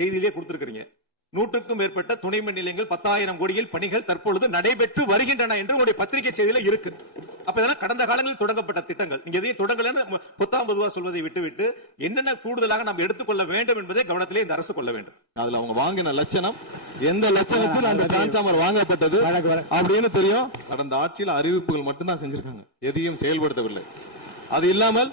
செய்தியிலே கொடுத்திருக்கிறீங்க. 100க்கும் மேற்பட்ட துணை மின் நிலையங்கள் 10,000 கோடியில் பணிகள் தற்பொழுது நடைபெற்று வருகின்றன என்று உங்களுடைய பத்திரிகை செய்தியில இருக்கு. அப்ப இதெல்லாம் கடந்த காலங்களில் தொடங்கப்பட்ட திட்டங்கள். நீங்க எதையும் தொடங்கலன்னு பொத்தாம் பொதுவா சொல்வதை விட்டுவிட்டு என்னென்ன கூடுதலாக நாம் எடுத்துக்கொள்ள வேண்டும் என்பதை கவனத்திலே இந்த அரசு கொள்ள வேண்டும். அதுல அவங்க வாங்கின லட்சணம், எந்த லட்சணத்தில் அந்த டிரான்ஸ்பார்மர் வாங்கப்பட்டது அப்படின்னு தெரியும். கடந்த ஆட்சியில் அறிவிப்புகள் மட்டும்தான் செஞ்சிருக்காங்க, எதையும் செயல்படுத்தவில்லை. அது இல்லாமல்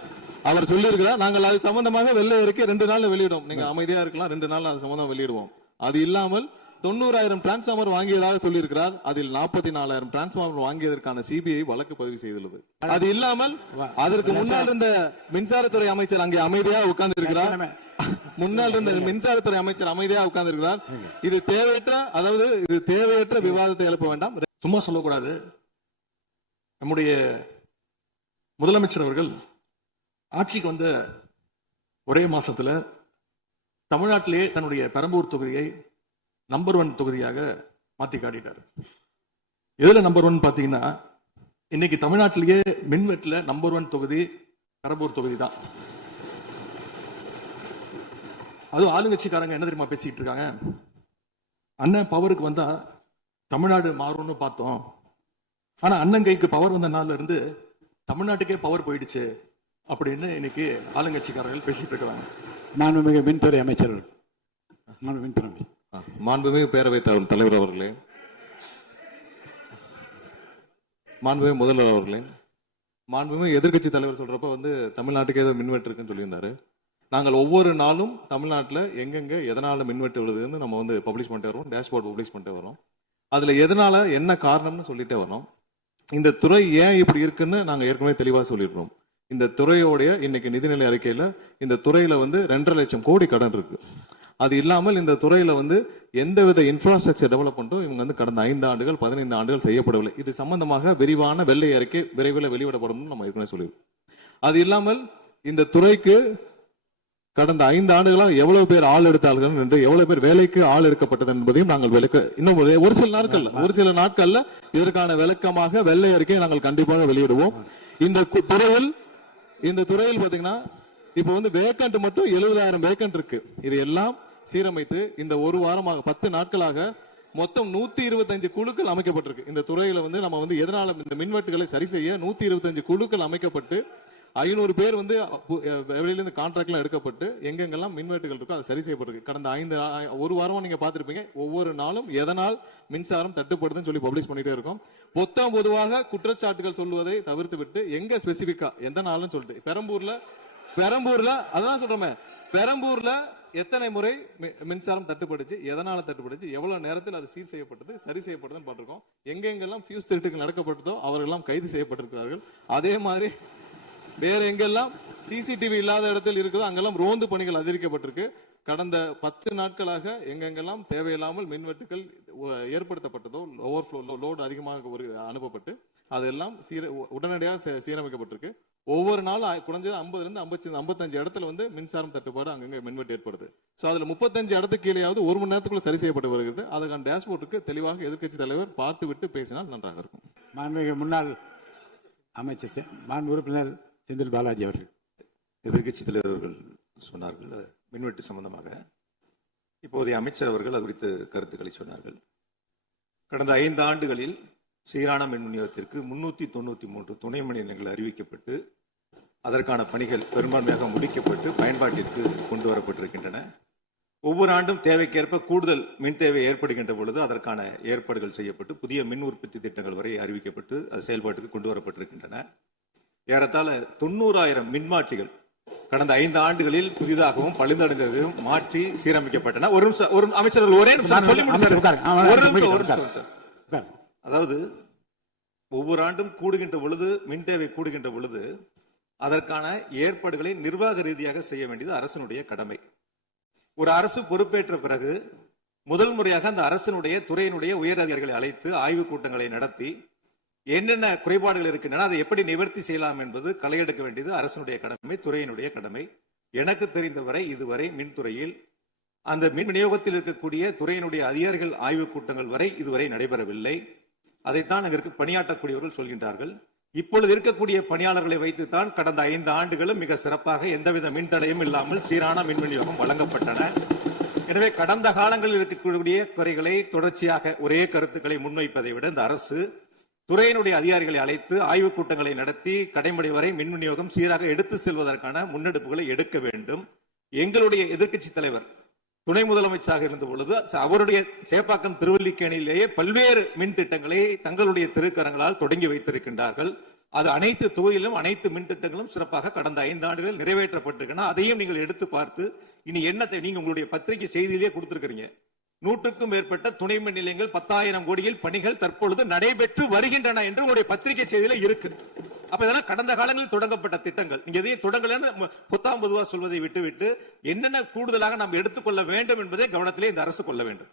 அவர் சொல்லியிருக்கிறார், நாங்கள் அது சம்பந்தமாக வெள்ளை அறிக்கை 2 நாள்ல வெளியிடுவோம், நீங்க அமைதியா இருக்கலாம், 2 நாள் அது சம்பந்தம் வெளியிடுவோம். அது இல்லாமல் 90,000 டிரான்ஸ்பார்மர் வாங்கியதாக சொல்லியிருக்கிறார். அதில் 44,000 டிரான்ஸ்பார்மர் வாங்கியதற்கான சிபிஐ வழக்கு பதிவு செய்துள்ளது. அது இல்லாமல் அதற்கு முன்னால் இருந்த மின்சாரத்துறை அமைச்சர் அங்கே அமைதியா உட்கார்ந்து இருக்கிறார். முன்னால் இருந்த மின்சாரத்துறை அமைச்சர் அமைதியா உட்கார்ந்து இருக்கிறார். இது தேவையற்ற விவாதத்தை எழுப்ப வேண்டாம். சும்மா சொல்லக்கூடாது. நம்முடைய முதலமைச்சர் அவர்கள் ஆட்சிக்கு வந்த ஒரே மாசத்துல தமிழ்நாட்டிலே தன்னுடைய பெரம்பூர் தொகுதியை நம்பர் 1 தொகுதியாக மாத்தி காட்டிட்டார். எதுல நம்பர் 1 பாத்தீங்கன்னா, இன்னைக்கு தமிழ்நாட்டிலேயே மின்வெட்டுல நம்பர் 1 தொகுதி பெரம்பூர் தொகுதி தான். அதுவும் ஆளுங்கட்சிக்காரங்க என்ன தெரியுமா பேசிட்டு இருக்காங்க, அண்ணன் பவருக்கு வந்தா தமிழ்நாடு மாறும்னு பார்த்தோம், ஆனா அண்ணன் கைக்கு பவர் வந்த நாள்ல இருந்து தமிழ்நாட்டுக்கே பவர் போயிடுச்சு அப்படின்னு இன்னைக்கு ஆளுங்கட்சிக்காரர்கள் பேசிட்டு இருக்காங்க. மாண்புமிகு மின்துறை அமைச்சர், மாண்புமிகு பேரவைத் தலைவர் அவர்களே, மாண்புமிகு முதல்வர் அவர்களே, மாண்புமிகு எதிர்கட்சி தலைவர் சொல்றப்ப தமிழ்நாட்டுக்கு ஏதோ மின்வெட்டு இருக்குன்னு சொல்லியிருந்தாரு. நாங்கள் ஒவ்வொரு நாளும் தமிழ்நாட்டில் எங்கெங்க எதனால மின்வெட்டு உள்ளதுன்னு நம்ம பப்ளிஷ் பண்ணிட்டே வரோம், டேஷ்போர்ட் பப்ளிஷ் பண்ணிட்டே வரோம். அதுல எதனால என்ன காரணம்னு சொல்லிட்டே வரோம். இந்த துறை ஏன் இப்படி இருக்குன்னு நாங்க ஏற்கனவே தெளிவா சொல்லிடுறோம். இந்த துறையோடைய இன்னைக்கு நிதிநிலை அறிக்கையில இந்த துறையில 2.5 லட்சம் கோடி கடன் இருக்கு. அது இல்லாமல் இந்த துறையில எந்தவித இன்ஃப்ராஸ்ட்ரக்சர் டெவலப்மெண்ட்டும் இவங்க கடந்த 5 ஆண்டுகள் 15 ஆண்டுகள் செய்யப்படவில்லை. இது சம்பந்தமாக விரிவான வெள்ளை அறிக்கை விரைவில் வெளியிடப்படும் நம்ம ஏற்கனவே சொல்லியிருக்கோம். அது இல்லாமல் இந்த துறைக்கு கடந்த 5 ஆண்டுகளாக எவ்வளவு பேர் ஆள் எடுத்தார்கள் என்று, எவ்வளவு பேர் வேலைக்கு ஆள் எடுக்கப்பட்டது என்பதையும் நாங்கள் இன்னும் ஒரு சில நாட்கள்ல இதற்கான விளக்கமாக வெள்ளை அறிக்கையை நாங்கள் கண்டிப்பாக வெளியிடுவோம். இந்த துறையில் பாத்தீங்கன்னா இப்ப வேக்கண்ட் மட்டும் 70,000 வேக்கண்ட் இருக்கு. இது எல்லாம் சீரமைத்து இந்த ஒரு வாரமாக 10 நாட்களாக மொத்தம் 125 குழுக்கள் அமைக்கப்பட்டிருக்கு. இந்த துறையில நம்ம எதனால இந்த மின்வெட்டுகளை சரி செய்ய 125 குழுக்கள் அமைக்கப்பட்டு 500 பேர் வெளியிலிருந்து கான்ட்ராக்ட்லாம் எடுக்கப்பட்டு எங்கெங்கெல்லாம் மின்வெட்டுகள் இருக்கோ அது சரி செய்யப்பட்டிருக்கு. கடந்த ஒரு வாரமா நீங்க பார்த்திருப்பீங்க, ஒவ்வொரு நாளும் எதனால் மின்சாரம் தட்டுப்படுதுன்னு சொல்லி பப்ளிஷ் பண்ணிட்டே இருக்கோம். பொதுவாக குற்றச்சாட்டுகள் சொல்வதை தவிர்த்து விட்டு எங்க ஸ்பெசிபிக்கா எந்த நாள்னு சொல்லிட்டு பெரம்பூர்ல அதான் சொல்றோமே, பெரம்பூர்ல எத்தனை முறை மின்சாரம் தட்டுப்படுச்சு, எதனால தட்டுப்படுச்சு, எவ்வளவு நேரத்தில் அது சீர் செய்யப்பட்டது, சரி செய்யப்பட்டதுன்னு பார்த்திருக்கோம். எங்கெங்கெல்லாம் ஃபியூஸ் திருட்டுகள் நடக்கப்பட்டதோ அவர்களெல்லாம் கைது செய்யப்பட்டிருக்கிறார்கள். அதே மாதிரி வேற எங்கெல்லாம் சிசிடிவி இல்லாத இடத்தில் இருக்குதோ அங்கெல்லாம் ரோந்து பணிகள் அதிகரிக்கப்பட்டிருக்கு. கடந்த 10 நாட்களாக எங்கெங்கெல்லாம் தேவையில்லாமல் மின்வெட்டுகள் ஏற்படுத்தப்பட்டதோ, ஓவர்ஃப்ளோ லோடு அதிகமாக அனுப்பப்பட்டு அதெல்லாம் உடனடியாக சீரமைக்கப்பட்டிருக்கு. ஒவ்வொரு நாளும் குறைஞ்சது 50-55 இடத்துல மின்சாரம் தட்டுப்பாடு அங்கங்க மின்வெட்டு ஏற்படுது. ஸோ அதுல 35 இடத்துக்கு கீழேயாவது 1 மணி நேரத்துக்குள்ள சரி செய்யப்பட்டு வருகிறது. அதுக்கான டேஷ்போர்டுக்கு தெளிவாக எதிர்க்கட்சி தலைவர் பார்த்து விட்டு பேசினால் நன்றாக இருக்கும். மாண்புமிகு முன்னாள் அமைச்சர் மாண்பு உறுப்பினர் செந்தில் பாலாஜி அவர்கள். எதிர்கட்சி தலைவர்கள் சொன்னார்கள் மின்வெட்டு சம்பந்தமாக. இப்போதைய அமைச்சர் அவர்கள் அது குறித்து கருத்துக்களை சொன்னார்கள். கடந்த 5 ஆண்டுகளில் சீரான மின் விநியோகத்திற்கு 393 துணை மின் நிலையங்கள் அறிவிக்கப்பட்டு அதற்கான பணிகள் பெரும்பான்மையாக முடிக்கப்பட்டு பயன்பாட்டிற்கு கொண்டு வரப்பட்டிருக்கின்றன. ஒவ்வொரு ஆண்டும் தேவைக்கேற்ப கூடுதல் மின் தேவை ஏற்படுகின்ற பொழுது அதற்கான ஏற்பாடுகள் செய்யப்பட்டு புதிய மின் உற்பத்தி திட்டங்கள் வரை அறிவிக்கப்பட்டு அது செயல்பாட்டுக்கு கொண்டு வரப்பட்டிருக்கின்றன. ஏறத்தாழ 90,000 மின்மாற்றிகள் கடந்த 5 ஆண்டுகளில் புதிதாகவும் பழுந்தடைந்ததையும் மாற்றி சீரமைக்கப்பட்டன. ஒரு அமைச்சர்கள் ஒரே நிமிஷம் சொல்லி முடிச்சார். அதாவது ஒவ்வொரு ஆண்டும் கூடுகின்ற பொழுது மின் தேவை கூடுகின்ற பொழுது அதற்கான ஏற்பாடுகளை நிர்வாக ரீதியாக செய்ய வேண்டியது அரசினுடைய கடமை. ஒரு அரசு பொறுப்பேற்ற பிறகு முதல் முறையாக அந்த அரசினுடைய துறையினுடைய உயர் அதிகாரிகளை அழைத்து ஆய்வுக் கூட்டங்களை நடத்தி என்னென்ன குறைபாடுகள் இருக்கின்றன அதை எப்படி நிவர்த்தி செய்யலாம் என்பது களையெடுக்க வேண்டியது அரசினுடைய கடமை, துறையினுடைய கடமை. எனக்கு தெரிந்தவரை இதுவரை மின்துறையில் அந்த மின் விநியோகத்தில் இருக்கக்கூடிய துறையினுடைய அதிகாரிகள் ஆய்வுக் கூட்டங்கள் வரை இதுவரை நடைபெறவில்லை. அதைத்தான் அங்கிருக்கு பணியாற்றக்கூடியவர்கள் சொல்கின்றார்கள். இப்பொழுது இருக்கக்கூடிய பணியாளர்களை வைத்துத்தான் கடந்த 5 ஆண்டுகளும் மிக சிறப்பாக எந்தவித மின் தடையும் இல்லாமல் சீரான மின் விநியோகம் வழங்கப்பட்டன. எனவே கடந்த காலங்களில் இருக்கக்கூடிய குறைகளை தொடர்ச்சியாக ஒரே கருத்துக்களை முன்வைப்பதை விட இந்த அரசு துறையினுடைய அதிகாரிகளை அழைத்து ஆய்வுக் கூட்டங்களை நடத்தி கடைமடை வரை மின் விநியோகம் சீராக எடுத்து செல்வதற்கான முன்னெடுப்புகளை எடுக்க வேண்டும். எங்களுடைய எதிர்க்கட்சி தலைவர் துணை முதலமைச்சராக இருந்த பொழுது அவருடைய சேப்பாக்கம் திருவல்லிக்கேணியிலேயே பல்வேறு மின் திட்டங்களை தங்களுடைய திருக்கரங்களால் தொடங்கி வைத்திருக்கின்றார்கள். அது அனைத்து தொகுதியிலும் அனைத்து மின் திட்டங்களும் சிறப்பாக கடந்த 5 ஆண்டுகளில் நிறைவேற்றப்பட்டிருக்கின்றன. அதையும் நீங்கள் எடுத்து பார்த்து இனி என்னத்தை நீங்க உங்களுடைய பத்திரிகை செய்தியிலேயே கொடுத்திருக்கிறீங்க. 100க்கும் மேற்பட்ட துணை மின் நிலையங்கள் 10,000 கோடியில் பணிகள் தற்பொழுது நடைபெற்று வருகின்றன என்று உங்களுடைய பத்திரிகை செய்தியில இருக்கு. அப்ப இதெல்லாம் கடந்த காலங்களில் தொடங்கப்பட்ட திட்டங்கள். நீங்க எதையும் தொடங்கலன்னு பொத்தாம் பொதுவா சொல்வதை விட்டுவிட்டு என்னென்ன கூடுதலாக நாம் எடுத்துக்கொள்ள வேண்டும் என்பதை கவனத்திலே இந்த அரசு கொள்ள வேண்டும்.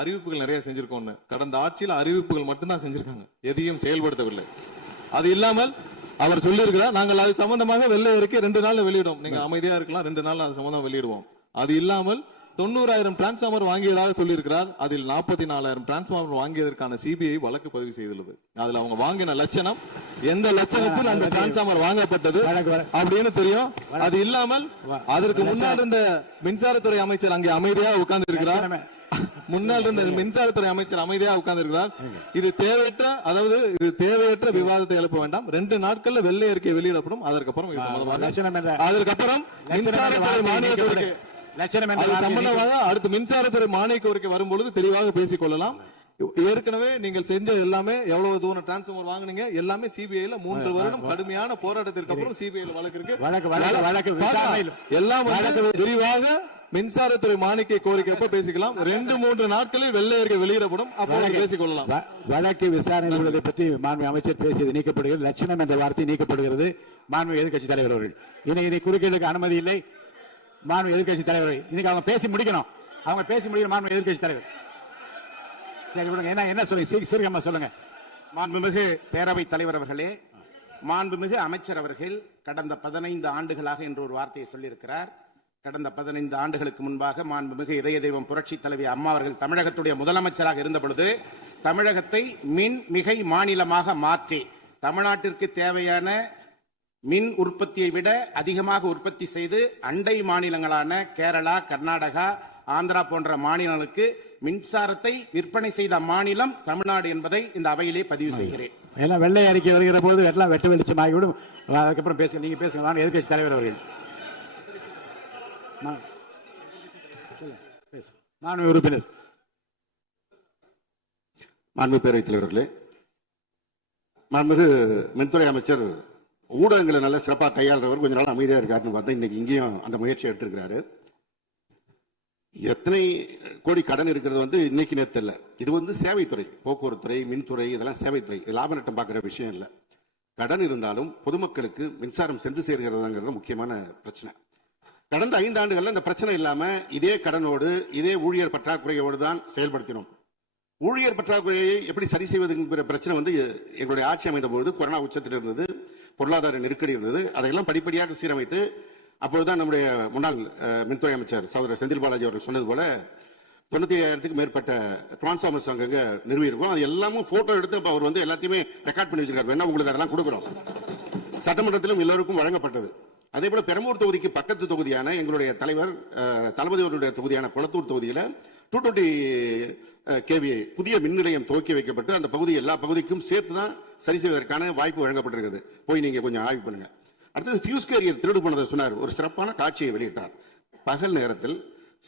அறிவிப்புகள் நிறைய செஞ்சிருக்கோம். கடந்த ஆட்சியில் அறிவிப்புகள் மட்டும்தான் செஞ்சிருக்காங்க, எதையும் செயல்படுத்தவில்லை. அது இல்லாமல் அவர் சொல்லியிருக்கிறார், நாங்கள் அது சம்பந்தமாக வெள்ளை அறிக்கை 2 நாள்ல வெளியிடுவோம். நீங்க அமைதியா இருக்கலாம், 2 நாள்ல அது சம்பந்தம் வெளியிடுவோம். அது இல்லாமல் 90,000 டிரான்ஸ்பார்மர் வாங்கியதாக சொல்லியிருக்கிறார். அதில் 44,000 டிரான்ஸ்பார்மர் வாங்கியதற்கான சிபிஐ வழக்கு பதிவு செய்துள்ளது. அதுல அவங்க வாங்கின லட்சணம், எந்த லட்சணத்தில் அந்த டிரான்ஸ்பார்மர் வாங்கப்பட்டது அப்படின்னு தெரியும். அது இல்லாமல் அதற்கு முன்னால் இருந்த மின்சாரத்துறை அமைச்சர் அங்கே அமைதியா உட்கார்ந்து இருக்கிறார். முன்னாள் இருந்த மின்சாரத்துறை அமைச்சர் அமைதியாக உட்கார்ந்து இருக்கிறார். இது தேவையற்ற, அதாவது இது தேவையற்ற விவாதத்தை எழுப்ப வேண்டாம். 2 நாட்கள்ல வெள்ளை அறிக்கை வெளியிடப்படும். அதற்கப்புறம் மின்சாரத்துறை மானிய கோரிக்கை சம்பந்தமாக அடுத்து மின்சாரத்துறை மானிய கோரிக்கை வரும்பொழுது தெளிவாக பேசிக் கொள்ளலாம். ஏற்கனவே நீங்கள் செஞ்ச எல்லாமே எவ்வளவு தூரம் டிரான்ஸ்பார்மர் வாங்குனீங்க எல்லாமே சிபிஐல 3 வருடம் கடுமையான போராட்டத்திற்கு அப்புறம் சிபிஐல வழக்கு இருக்கு. எல்லாம் விரிவாக மின்சாரத்துறை மானிய கோரிக்கை எப்ப பேசிக்கலாம். 2-3 நாட்களில் வெள்ளை அறிக்கை வெளியிடப்படும், அப்போது பேசிக் கொள்ளலாம். வழக்கு விசாரணை உள்ளதை பற்றி மாண்பு அமைச்சர் பேசியது நீக்கப்படுகிறது. லட்சணம் என்ற வார்த்தை நீக்கப்படுகிறது. மாண்பு எதிர்க்கட்சி தலைவர் அவர்கள் இதை குறுக்கீடுக்கு அனுமதி இல்லை. மாண்பு எதிர்க்கட்சி தலைவர் இன்னைக்கு அவங்க பேசி முடிக்கணும். அவங்க பேசி முடிக்கணும். மாண்பு எதிர்க்கட்சி தலைவர் சரி விடுங்க. என்ன சொல்லுங்க, சீக்கிரமா சொல்லுங்க. மாண்புமிகு பேரவைத் தலைவர் அவர்களே, மாண்புமிகு அமைச்சர் அவர்கள் கடந்த 15 ஆண்டுகளாக என்று ஒரு வார்த்தையை சொல்லியிருக்கிறார். கடந்த 15 ஆண்டுகளுக்கு முன்பாக மாண்புமிகு இதய தெய்வம் புரட்சி தலைவி அம்மா அவர்கள் தமிழகத்துடைய முதலமைச்சராக இருந்த பொழுது தமிழகத்தை மின் மிகை மாநிலமாக மாற்றி தமிழ்நாட்டிற்கு தேவையான மின் உற்பத்தியை விட அதிகமாக உற்பத்தி செய்து அண்டை மாநிலங்களான கேரளா, கர்நாடகா, ஆந்திரா போன்ற மாநிலங்களுக்கு மின்சாரத்தை விற்பனை செய்த மாநிலம் தமிழ்நாடு என்பதை இந்த அவையிலே பதிவு செய்கிறேன். ஏன்னா வெள்ளை அறிக்கை வருகிற போது எல்லாம் வெட்டு வெளிச்சம் ஆகிவிடும். அதுக்கப்புறம் பேசுங்க, நீங்க பேசுங்க. எதிர்க்கட்சி தலைவர் அவர்கள் மாண்பு உறுப்பினர். மாண்பு பேரவைத் தலைவர்களே, மாண்புமிகு மின்துறை அமைச்சர் ஊடகங்களை நல்ல சிறப்பாக கையாளுறவர். கொஞ்ச நாள் அமைதியா இருக்காருன்னு பார்த்தா இன்னைக்கு இங்கேயும் அந்த முயற்சி எடுத்திருக்கிறாரு. எத்தனை கோடி கடன் இருக்கிறது இன்னைக்கு நேற்று இல்லை. இது சேவைத்துறை, போக்குவரத்துறை, மின்துறை, இதெல்லாம் சேவைத்துறை. இது லாப நட்டம் பார்க்குற விஷயம் இல்லை. கடன் இருந்தாலும் பொதுமக்களுக்கு மின்சாரம் சென்று சேர்கிறதாங்கிறது முக்கியமான பிரச்சனை. கடந்த 5 ஆண்டுகள்ல இந்த பிரச்சனை இல்லாம இதே கடனோடு இதே ஊழியர் பற்றாக்குறையோடு தான் செயல்படுத்தினோம். ஊழியர் பற்றாக்குறையை எப்படி சரி செய்வதுங்கிற பிரச்சனை எங்களுடைய ஆட்சி அமைந்த பொழுது கொரோனா உச்சத்தில் இருந்தது, பொருளாதார நெருக்கடி இருந்தது. அதையெல்லாம் படிப்படியாக சீரமைத்து அப்பொழுதுதான் நம்முடைய முன்னாள் மின்துறை அமைச்சர் சகோதரர் செந்தில் பாலாஜி அவர்கள் சொன்னது போல 95,000க்கும் மேற்பட்ட டிரான்ஸ்பார்மர்ஸ் அங்கங்க நிறுவி இருக்கும். அது எல்லாமும் போட்டோ எடுத்து அவர் எல்லாத்தையுமே ரெக்கார்ட் பண்ணி வச்சிருக்காரு. வேணா உங்களுக்கு அதெல்லாம் கொடுக்குறோம். சட்டமன்றத்திலும் எல்லோருக்கும் வழங்கப்பட்டது. அதே போல பெரம்பூர் தொகுதிக்கு பக்கத்து தொகுதியான எங்களுடைய தலைவர் தளபதி அவருடைய தொகுதியான குளத்தூர் தொகுதியில 220 kV புதிய மின் நிலையம் துவக்கி வைக்கப்பட்டு அந்த பகுதி எல்லா பகுதிக்கும் சேர்த்து தான் சரி செய்வதற்கான வாய்ப்பு வழங்கப்பட்டிருக்கிறது. போய் நீங்க கொஞ்சம் ஆய்வு பண்ணுங்க. அடுத்தது ஃபியூஸ் கேரியர் திருடு போனதை சொன்னார். ஒரு சிறப்பான காட்சியை வெளியிட்டார். பகல் நேரத்தில்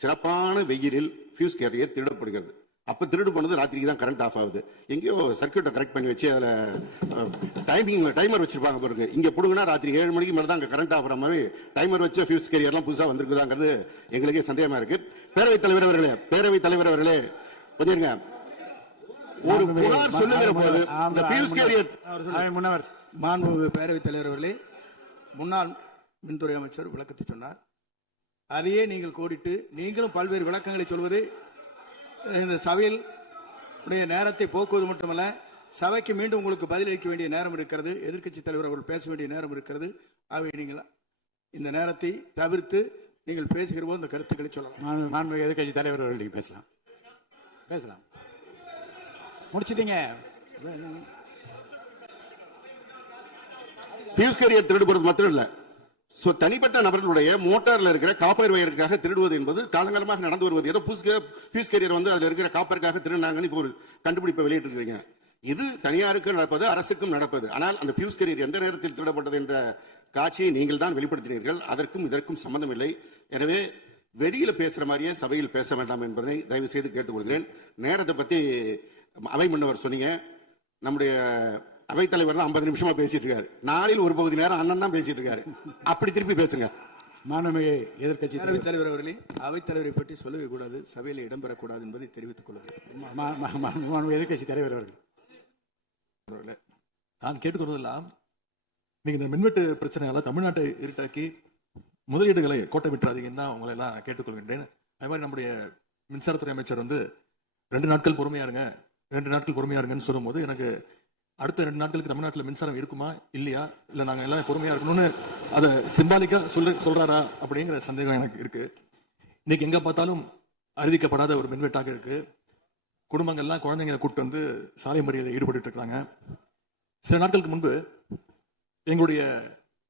சிறப்பான வெயிலில் ஃபியூஸ் கேரியர் திருடப்படுகிறது. அப்ப திருடு போனது ராத்திரிக்கு தான் கரண்ட் ஆஃப் ஆகுது. எங்கேயோ சர்க்கியூட்டை கரெக்ட் பண்ணி வச்சு அதுல டைமர் வச்சிருப்பாங்க பிறகு. இங்க போடுங்கன்னா ராத்திரி 7 மணிக்கு மேல தான் அங்க கரண்ட் ஆகிற மாதிரி டைமர் வச்சு ஃபியூஸ் கேரியர்லாம் புதுசா வந்திருக்குதாங்கிறது எங்களுக்கே சந்தேகமா இருக்கு. பேரவைத் தலைவர் அவர்களே கொஞ்சம் இருங்க. ஒரு புகார் சொல்லுகிற போது இந்த ஃபியூஸ் கேரியர் முன்னவர் மாண்பு பேரவைத் தலைவர் அவர்களே, முன்னாள் மின்துறை அமைச்சர் விளக்கத்தை சொன்னார். அதையே நீங்கள் கோடிட்டு நீங்களும் பல்வேறு விளக்கங்களை சொல்வது இந்த சபையில் உடைய நேரத்தை போக்குவது மட்டுமல்ல, சபைக்கு மீண்டும் உங்களுக்கு பதிலளிக்க வேண்டிய நேரம் இருக்கிறது. எதிர்க்கட்சி தலைவர் அவர்கள் பேச வேண்டிய நேரம் இருக்கிறது. ஆகவே நீங்கள் இந்த நேரத்தை தவிர்த்து நீங்கள் பேசுகிற போது இந்த கருத்துக்களை சொல்லலாம். எதிர்க்கட்சி தலைவர் அவர்கள் நீங்க பேசலாம். முடிச்சிட்டீங்க. ஃபியூஸ் கேரியர் திருடு போறது மாத்திரம் இல்ல, தனிப்பட்ட நபர்களுடைய மோட்டார்ல இருக்கிற காப்பர் வயருக்காக திருடுவது என்பது காலங்காலமாக நடந்து வருவது. ஏதோ ஃபியூஸ் கேரியர் வந்து அதுல இருக்கிற காப்பருக்காக திருடினாங்கன்னு இப்போ ஒரு கண்டுபிடிப்பை வெளியிட்டு இருக்கீங்க. இது தனியாருக்கு நடப்பது, அரசுக்கும் நடப்பது. ஆனால் அந்த ஃபியூஸ் கேரியர் எந்த நேரத்தில் திருடப்பட்டது என்ற காட்சியை நீங்கள் தான் வெளிப்படுத்தினீர்கள். அதற்கும் இதற்கும் சம்பந்தம் இல்லை. எனவே வெளியில பேசுற மாதிரியே சபையில் பேச வேண்டாம் என்பதை தயவு செய்து கேட்டுக்கொள்கிறேன். நேரத்தை பத்தி அவை முன்னவர் சொன்னீங்க. நம்முடைய அவைத்தலைவர் தான் 50 நிமிஷமா பேசிட்டு இருக்காரு. நாளில் ஒரு பகுதி நேரம் அண்ணன் தான் பேசிட்டு இருக்காரு. அப்படி திருப்பி பேசுங்க. மாண்புமிகு எதிர்க்கட்சி பேரவைத் தலைவர் அவர்களே, அவைத்தலைவரை பற்றி சொல்லவே கூடாது, சபையில் இடம்பெறக்கூடாது என்பதை தெரிவித்துக் கொள்கிறேன். மாண்புமிகு எதிர்க்கட்சி தலைவர் அவர்கள். நான் கேட்டுக்கொள்வதெல்லாம் நீங்க இந்த மின்வெட்டு பிரச்சனையால தமிழ்நாட்டை இருட்டாக்கி முதலீடுகளை கோட்டை விட்டுறாதீங்கன்னு தான் உங்களை எல்லாம் கேட்டுக்கொள்கின்றேன். அதே மாதிரி நம்முடைய மின்சாரத்துறை அமைச்சர் வந்து 2 நாட்கள் பொறுமையா இருங்க, 2 நாட்கள் பொறுமையா இருங்கன்னு சொல்லும்போது எனக்கு அடுத்த 2 நாட்களுக்கு தமிழ்நாட்டில் மின்சாரம் இருக்குமா இல்லையா, இல்ல நாங்க எல்லாம் பொறுமையா இருக்கணும்னு அதை சிம்பாலிக்கா சொல்றாரா அப்படிங்கிற சந்தேகம் எனக்கு இருக்கு. இன்னைக்கு எங்க பார்த்தாலும் அறிவிக்கப்படாத ஒரு மின்வெட்டாக இருக்கு. குடும்பங்கள்லாம் குழந்தைங்களை கூப்பிட்டு வந்து சாலை மறியலில் ஈடுபட்டு இருக்காங்க. சில நாட்களுக்கு முன்பு எங்களுடைய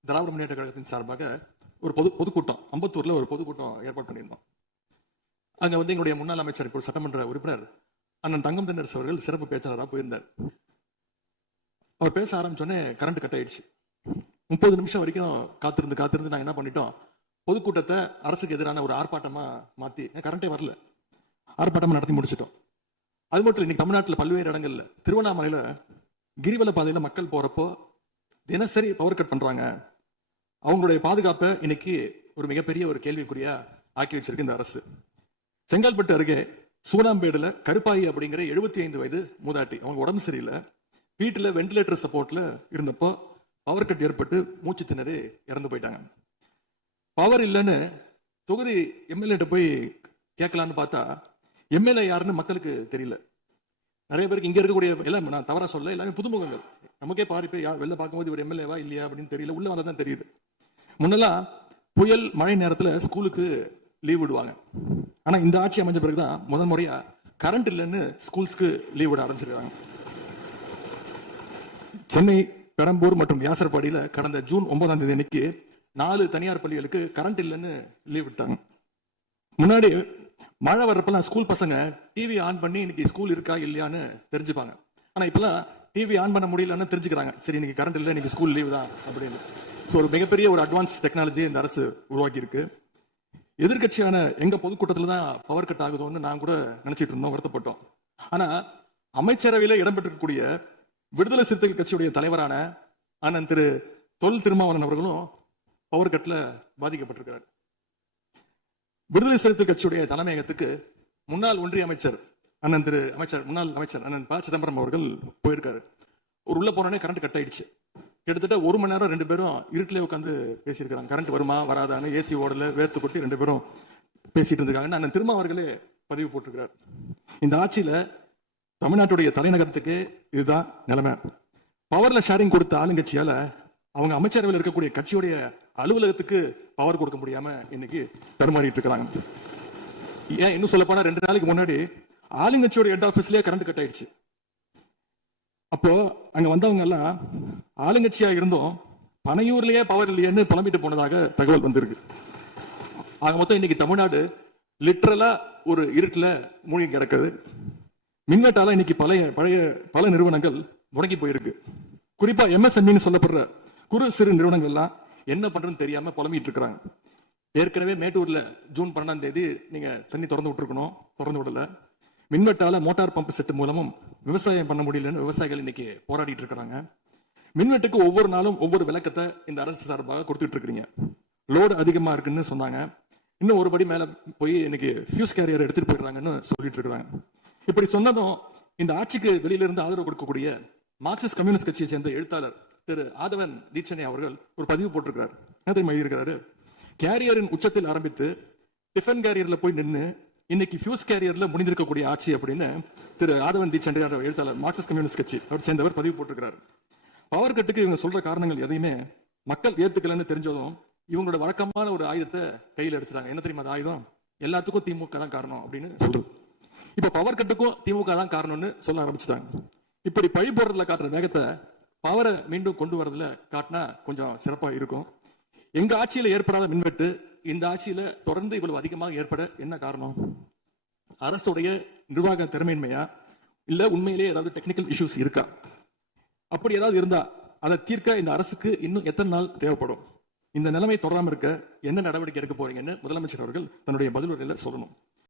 திராவிட முன்னேற்ற கழகத்தின் சார்பாக ஒரு பொதுக்கூட்டம் அம்பத்தூர்ல ஒரு பொதுக்கூட்டம் ஏற்பாடு பண்ணியிருந்தோம். அங்க வந்து எங்களுடைய முன்னாள் அமைச்சர், இப்போ சட்டமன்ற உறுப்பினர் அண்ணன் தங்கம் தென்னரசு அவர்கள் சிறப்பு பேச்சாளராக போயிருந்தார். அவர் பேச ஆரம்பிச்சோடனே கரண்ட் கட் ஆயிடுச்சு. 30 நிமிஷம் வரைக்கும் காத்திருந்து நாங்க என்ன பண்ணிட்டோம், பொதுக்கூட்டத்தை அரசுக்கு எதிரான ஒரு ஆர்ப்பாட்டமா மாத்தி, கரண்டே வரல, ஆர்ப்பாட்டமா நடத்தி முடிச்சிட்டோம். அது மட்டும் இல்லை, இன்னைக்கு தமிழ்நாட்டில் பல்வேறு இடங்கள்ல, திருவண்ணாமலையில கிரிவல பாதையில மக்கள் போறப்போ தினசரி பவர் கட் பண்றாங்க. அவங்களுடைய பாதுகாப்பை இன்னைக்கு ஒரு மிகப்பெரிய ஒரு கேள்விக்குறியா ஆக்கி வச்சிருக்கு இந்த அரசு. செங்கல்பட்டு அருகே சூனாம்பேடுல கருப்பாயி அப்படிங்கிற 75 வயது மூதாட்டி, அவங்க உடம்பு சரியில்லை, வீட்டுல வென்டிலேட்டர் சப்போர்ட்ல இருந்தப்போ பவர் கட் ஏற்பட்டு மூச்சு திணறி இறந்து போயிட்டாங்க. பவர் இல்லைன்னு தொகுதி எம்எல்ஏ போய் கேட்கலான்னு பார்த்தா எம்எல்ஏ யாருன்னு மக்களுக்கு தெரியல. நிறைய பேருக்கு இங்க இருக்கக்கூடிய எல்லாம், நான் தவறா சொல்ல, எல்லாமே புதுமுகங்கள். நமக்கே பாரு பேர் வெளில பார்க்கும்போது ஒரு எம்எல்ஏவா இல்லையா அப்படின்னு தெரியல, உள்ள வந்தா தான் தெரியுது. முன்னெல்லாம் புயல் மழை நேரத்துல ஸ்கூலுக்கு லீவ் விடுவாங்க. ஆனா இந்த ஆட்சி அமைஞ்ச பிறகுதான் முதல் முறையா கரண்ட் இல்லைன்னு ஸ்கூல்ஸ்க்கு லீவ் விட ஆரம்பிச்சிருக்காங்க. சென்னை, பெரம்பூர் மற்றும் வியாசர்பாடியில கடந்த ஜூன் 9ஆம் தேதி அன்னைக்கு 4 தனியார் பள்ளிகளுக்கு கரண்ட் இல்லைன்னு லீவ் விட்டாங்க. முன்னாடி மழை வர்றப்பெல்லாம் ஸ்கூல் பசங்க டிவி ஆன் பண்ணி இன்னைக்கு ஸ்கூல் இருக்கா இல்லையான்னு தெரிஞ்சுப்பாங்க. ஆனா இப்பெல்லாம் டிவி ஆன் பண்ண முடியலன்னு தெரிஞ்சுக்கிறாங்க, சரி இன்னைக்கு கரண்ட் இல்லை, இன்னைக்கு ஸ்கூல் லீவ் தான் அப்படின்னு. ஸோ ஒரு மிகப்பெரிய ஒரு அட்வான்ஸ் டெக்னாலஜியை இந்த அரசு உருவாக்கி இருக்கு. எதிர்கட்சியான எங்க பொதுக்கூட்டத்தில் தான் பவர் கட் ஆகுதோன்னு நான் கூட நினைச்சிட்டு இருந்தோம், வருத்தப்பட்டோம். ஆனா அமைச்சரவையில இடம்பெற்றிருக்கக்கூடிய விடுதலை சிறுத்தைகள் கட்சியுடைய தலைவரான அண்ணன் திரு தொல் திருமாவளவன் அவர்களும் பவர் கட்ல பாதிக்கப்பட்டிருக்கிறார். விடுதலை சிறுத்தை கட்சியுடைய தலைமையகத்துக்கு முன்னாள் ஒன்றிய அமைச்சர் அண்ணன் முன்னாள் அமைச்சர் அண்ணன் ப சிதம்பரம் அவர்கள் போயிருக்காரு. ஒரு உள்ள போனோடனே கரண்ட் கட் ஆயிடுச்சு. கிட்டத்தட்ட 1 மணி நேரம் 2 பேரும் இருட்டிலே உட்காந்து பேசியிருக்காங்க. கரண்ட் வருமா வராதான்னு ஏசி ஓடல, வேர்த்து கொட்டி 2 பேரும் பேசிட்டு இருந்திருக்காங்க. அண்ணன் திருமா அவர்களே பதிவு போட்டிருக்கிறார். இந்த ஆட்சியில தமிழ்நாட்டுடைய தலைநகரத்துக்கு இதுதான் நிலைமை. பவர்ல ஷேரிங் கொடுத்த ஆளுங்கட்சியால அவங்க அமைச்சரவையில் இருக்கக்கூடிய கட்சியுடைய அலுவலகத்துக்கு பவர் கொடுக்க முடியாம இன்னைக்கு தடுமாறிட்டு இருக்கிறாங்க. ஏன் இன்னும் சொல்ல போனா 2 நாளைக்கு முன்னாடி ஆளுங்கட்சியோட ஹெட் ஆபீஸ்லயே கரண்ட் கட் ஆயிடுச்சு. அப்போ அங்க வந்தவங்க எல்லாம் ஆளுங்கட்சியா இருந்தும் பனையூர்லயே பவர் இல்லையேன்னு புலம்பிட்டு போனதாக தகவல் வந்திருக்கு. ஆக மொத்தம் இன்னைக்கு தமிழ்நாடு லிட்டரலா ஒரு இருட்டுல மூழ்கி கிடக்குது. மின்வெட்டால இன்னைக்கு பல நிறுவனங்கள் முடங்கி போயிருக்கு. குறிப்பா எம்எஸ்எம்இன்னு சொல்லப்படுற குறு சிறு நிறுவனங்கள் எல்லாம் என்ன பண்றதுன்னு தெரியாம புலம்பிட்டு இருக்கிறாங்க. ஏற்கனவே மேட்டூர்ல ஜூன் 12ஆம் தேதி நீங்க தண்ணி திறந்து விட்டுருக்கணும், திறந்து விடல. மின்வெட்டால மோட்டார் பம்பு செட் மூலமும் விவசாயம் பண்ண முடியலன்னு விவசாயிகள் இன்னைக்கு போராடிட்டு இருக்கிறாங்க. மின்வெட்டுக்கு ஒவ்வொரு நாளும் ஒவ்வொரு விளக்கத்தை இந்த அரசு சார்பாக கொடுத்துட்டு இருக்கிறீங்க. லோடு அதிகமா இருக்குன்னு சொன்னாங்க. இன்னும் ஒரு படி மேல போய் இன்னைக்கு ஃபியூஸ் கேரியர் எடுத்துட்டு போயிடுறாங்கன்னு சொல்லிட்டு இருக்காங்க. இப்படி சொன்னதும் இந்த ஆட்சிக்கு வெளியில இருந்து ஆதரவு கொடுக்கக்கூடிய மார்க்சிஸ்ட் கம்யூனிஸ்ட் கட்சியை சேர்ந்த எழுத்தாளர் திரு ஆதவன் தீட்சணை அவர்கள் ஒரு பதிவு போட்டிருக்கிறார். என்ன தெரியுமா எழுதியிருக்கிறாரு? கேரியரின் உச்சத்தில் ஆரம்பித்து டிஃபன் கேரியர்ல போய் நின்று இன்னைக்கு ஃபியூஸ் கேரியர்ல முடிந்திருக்கக்கூடிய ஆட்சி அப்படின்னு திரு ஆதவன் தீட்சணை எழுத்தாளர் மார்க்சிஸ்ட் கம்யூனிஸ்ட் கட்சி அவர் சேர்ந்தவர் பதிவு போட்டிருக்கிறார். பவர் கட்டுக்கு இவங்க சொல்ற காரணங்கள் எதையுமே மக்கள் ஏத்துக்கலன்னு தெரிஞ்சதும் இவங்களோட வழக்கமான ஒரு ஆயுதத்தை கையில எடுத்துறாங்க. என்ன தெரியுமா? அந்த ஆயுதம் எல்லாத்துக்கும் திமுக தான் காரணம் அப்படின்னு சொல்றது. இப்ப பவர் கட்டுக்கும் திமுக தான் காரணம்னு சொல்ல ஆரம்பிச்சுட்டாங்க. இப்படி பழி போடுறதுல காட்டுற வேகத்தை பவரை மீண்டும் கொண்டு வரதுல காட்டினா கொஞ்சம் சிறப்பா இருக்கும். எங்க ஆட்சியில ஏற்படாத மின்வெட்டு இந்த ஆட்சியில தொடர்ந்து இவ்வளவு அதிகமாக ஏற்பட என்ன காரணம்? அரசுடைய நிர்வாக திறமையின்மையா, இல்ல உண்மையிலேயே ஏதாவது டெக்னிக்கல் இஷ்யூஸ் இருக்கா? அப்படி ஏதாவது இருந்தா அதை தீர்க்க இந்த அரசுக்கு இன்னும் எத்தனை நாள் தேவைப்படும்? இந்த நிலைமை தொடராம இருக்க என்ன நடவடிக்கை எடுக்க போறீங்கன்னு முதலமைச்சர் அவர்கள் தன்னுடைய பதிலுரையில சொல்லணும்.